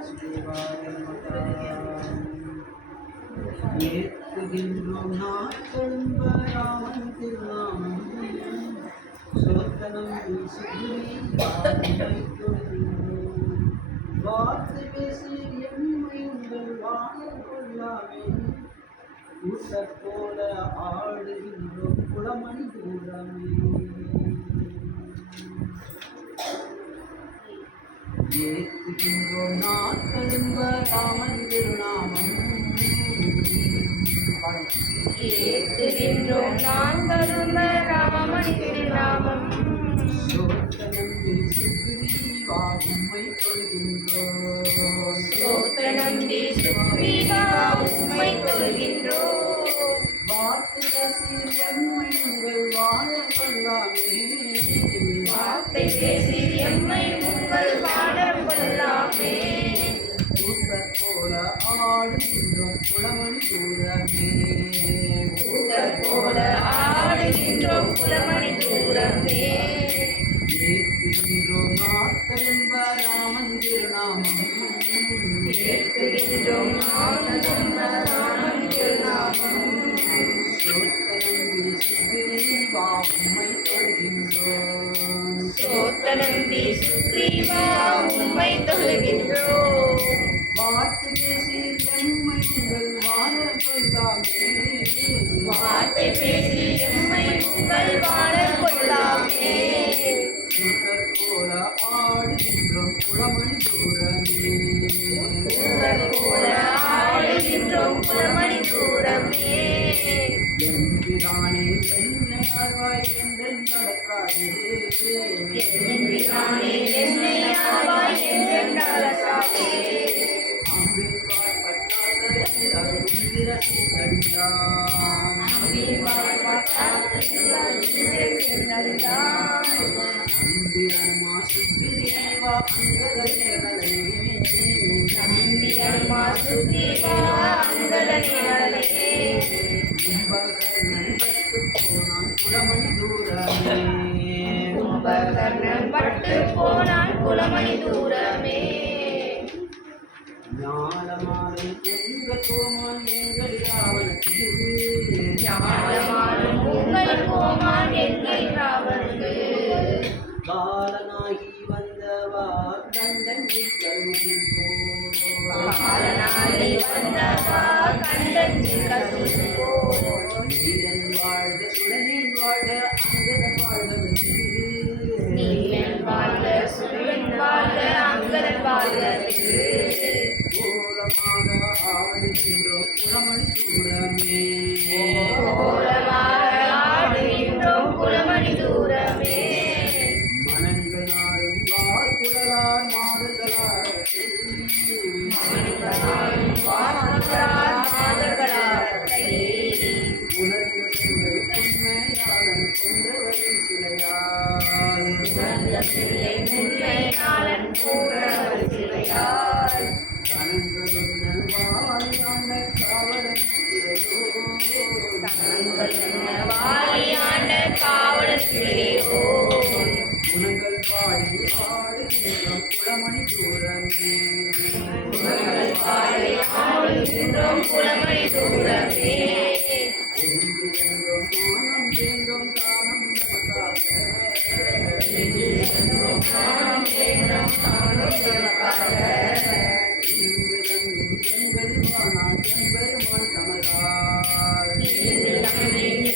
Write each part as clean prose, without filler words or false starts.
வாசுதேவாய ஏத்துகின்றோம் நாட்களும் ராமன் திருநாமம் சோத்தனம் வார்த்தை பேசி எம்மை உங்கள் வாழ கொள்ளாமே கூட்டப் போல ஆடுகின்றோம் குளமணி தூரமே ஏத்துகின்றோம் நாட்களும் ராமன் திருநாமம் ஏத்துகின்றோம் நாங்களும் ராமன் திருநாமம் சோத்தனம் சுக்ரீவா உம்மை தொழுகின்றோம் சோத்தனம் சுக்ரீவா உம்மை தொழுகின்றோம் வார்த்தை பேசி எம்மை உங்கள் வாழ கொள்ளாமே வார்த்தை பேசி எம்மை உங்கள் வாழ கொள்ளாமே கூட்டப் போல ஆடுகின்றோம் குளமணி தூரமே கூட்டப் போல ஆடுகின்றோம் குளமணி தூரமே ஏத்துகின்றோம் நாட்களும் ராமன் திருநாமம் ஏத்துகின்றோம் நாங்களும் ராமன் திருநாமம் சோத்தனம் சுக்ரீவா உம்மை தொழுகின்றோம் சோத்தனம் சுக்ரீவா உம்மை தொழுகின்றோம் வார்த்தை பேசி எம்மை உங்கள் வாழ கொள்ளாமே வார்த்தை பேசி எம்மை உங்கள் வாழ கொள்ளாமே கூட்டப் போல ஆடுகின்றோம் குளமணி தூரமே உங்கள் போல ஆடுகின்றோம் குளமணி தூரமே எம்பிரானே என்னை ஆழ்வாய் என்றென் நடக்காதே எம்பிரானே என்னை ஆழ்வாய் என்றென்றாலே அம்பிவாய் பட்டாளத்தில் அருந்திர சித்தடியான் நம்பியர்மா சுக்ரீவா அங்கதனே குளமணி தூரமே கும்பகர்ணன் பட்டு போனான் குளமணி தூரமே ஞானமாறும் எங்கள் கோமான் எங்கள் ராவனுக்கு ஞானமாறும் உங்கள் கோமான் எங்கள் ராவனுக்கு காலனாகி வந்தவா கண்டன் காலனாகி வந்தவா கண்டன் நீரன் வாழ்க சுடனின் வாழ்க அங்கதன் வாழ்க நீலன் வாழ்க சுழன் வாழ்க அங்கதன் வாழ்க கோலமாக ஆடுகின்றோம் குளமணி தூரமே கோலமாக ஆடுகின்றோம் குளமணி தூரமே மனங்களாரும் வார்குழலார் மாதர்களார் உணர்ந்த சிலை உண்மையாளன் கொன்றவரின் சிலையால் கணங்களும் வாழியாண்ட காவலன் சிலையோ குணங்கள் பாடி ஆடுகின்றோம் குளமணி தூரமே குளமணி தூரமே எங்கிருந்தோம் மானம் வேண்டும் தானம்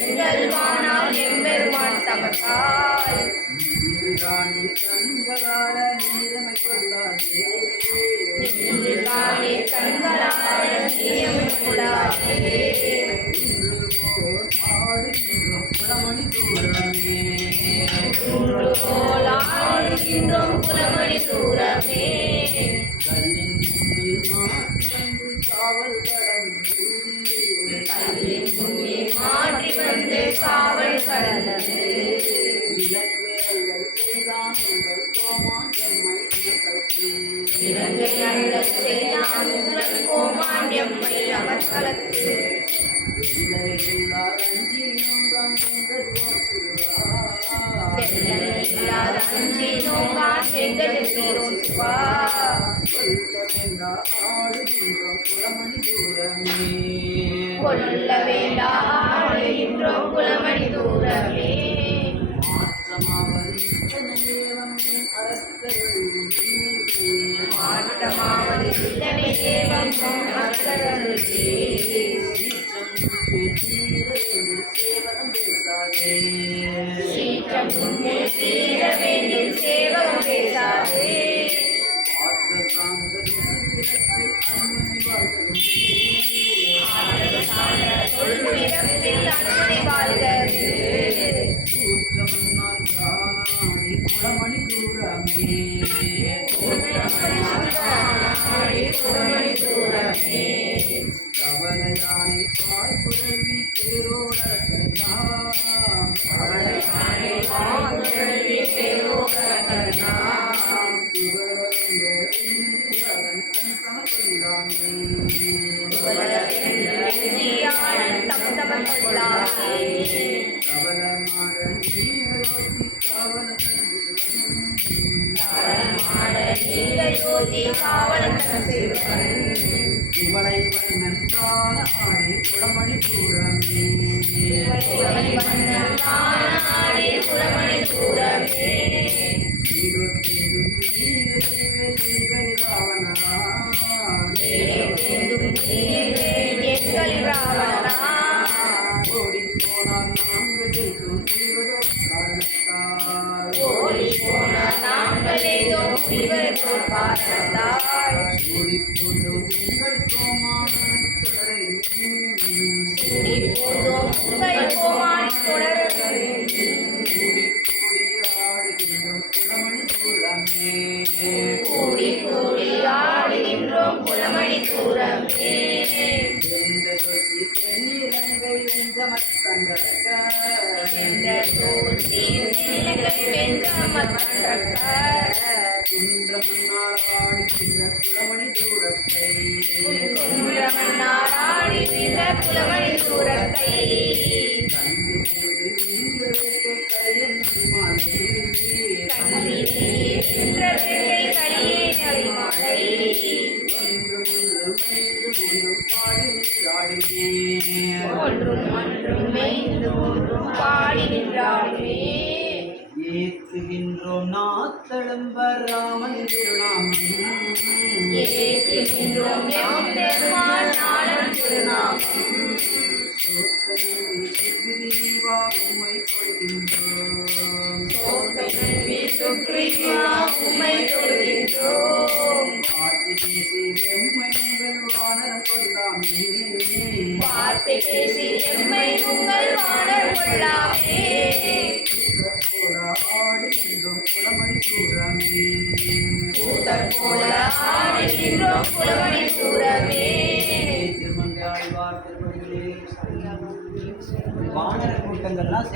எங்கள் வானால் எம்பெருமான் தமதால் எம்பெருமான் தமக்கால் நீராணி கண்களால நீரமை கொள்ளாதே கண்களால் கூடாதே இன்று போல் ஆடுகின்றோம் குளமணி தூரமே குன்று போல் ஆடுகின்றோம் குளமணி தூரமே கல்லின் முன்னில் மாற்றி வந்து காவல் கடந்து கல்லின் முன்னே மாற்றி வந்து காவல் கடந்தது இலங்கை அல்லல் செய்தான் உங்கள் கோமான் எம்மை உமக்கு இலங்கை அல்லல் செய்தான் உங்கள் கோமான் எம்மை அமர்த்தலத்து வெள்ளையில்லார் அஞ்சினும் தான் கொண்டதுவோர் சிறுவா வெள்ளை இல்லாத அஞ்சி நோங்கான் வெங்கட் சீரோன் சிவா கொல்ல வேண்டா ஆடுகின்றோம் குலமணி தூரமே கொல்ல வேண்டா ஆடுகின்றோம் குலமணி தூரமே மாற்றமாவது இத்தனை ஏவம் அரசருள் மாற்றமாவது இதனை தேவம் அக்கரருளே சேவகம் பேசாதே சீற்றம் முன்னே தீர வேண்டில் சேவகம் பேசாதே ஆற்ற சார்ந்த தொல்பிறப்பில் அனுமதி வாழ்கவே குலமணி தூரமே குலமணி தூரமே கவலையானை பாய் புரவி இவளை நன்றான ஆடி குலமணி தூரமே குலமணி தூரமே எங்களில் ராவணனா ஓடி போனால் நாங்கள் செய்வதோ காரணத்தால் ஓடி போன நாங்கள் ஏதோ உய்வதோ காரணத்தால் ஓடிப்போதும் உங்கள் கோமானை தொடரை கூடி போதும் உங்கள் கோமானை தொடர கூடி கூடி ஆடுகின்றோம் குலமணி தூரமே கூடி கூடி ஆடுகின்றோம் குலமணி தூரமே என்ற தொசி தென்னிலங்கை வெஞ்சமத்தந்தரக்க என்ற தோல் சீர்நிலங்கள் வெஞ்சமற்றக்க குன்றமன்னார் ஆடுகின்ற குலமணி தூரத்தை குன்றமன்னாராடி நின்ற குலமணி தூரத்தை கண்டு கூடி நின்று வேட்டை கரையன் மாலை கண்டி நீர் நின்ற வேட்டை கரியே நலைமாலை ஒன்றும் ஒன்றும் மெய்ந்து ஒன்றும் பாடி நின்றாடுமே ஏத்துகின்றோம் நாத்தளம்ப ராமன் திருநாமம் ஏற்றுகின்றோம் எம் பெருமாள் நாடன் திருநாமம் உம்மை கொள்கின்றோம் சோதனவி சுக்ரீவா உம்மை தொழுகின்றோம் ஆட்சி பேசி வெம்மை உங்கள் வானரம் கொள்ளாமே வார்த்தை பேசி எம்மை உங்கள் வானர் கொள்ளாமே போல ஆடுகின்றோம் குலமணி தூரமே கூத்தர் போல ஆடுகின்றோம் குலமணி தூரமே திருமங்காய் வார்த்தை வானர கூட்டங்கள்லாம்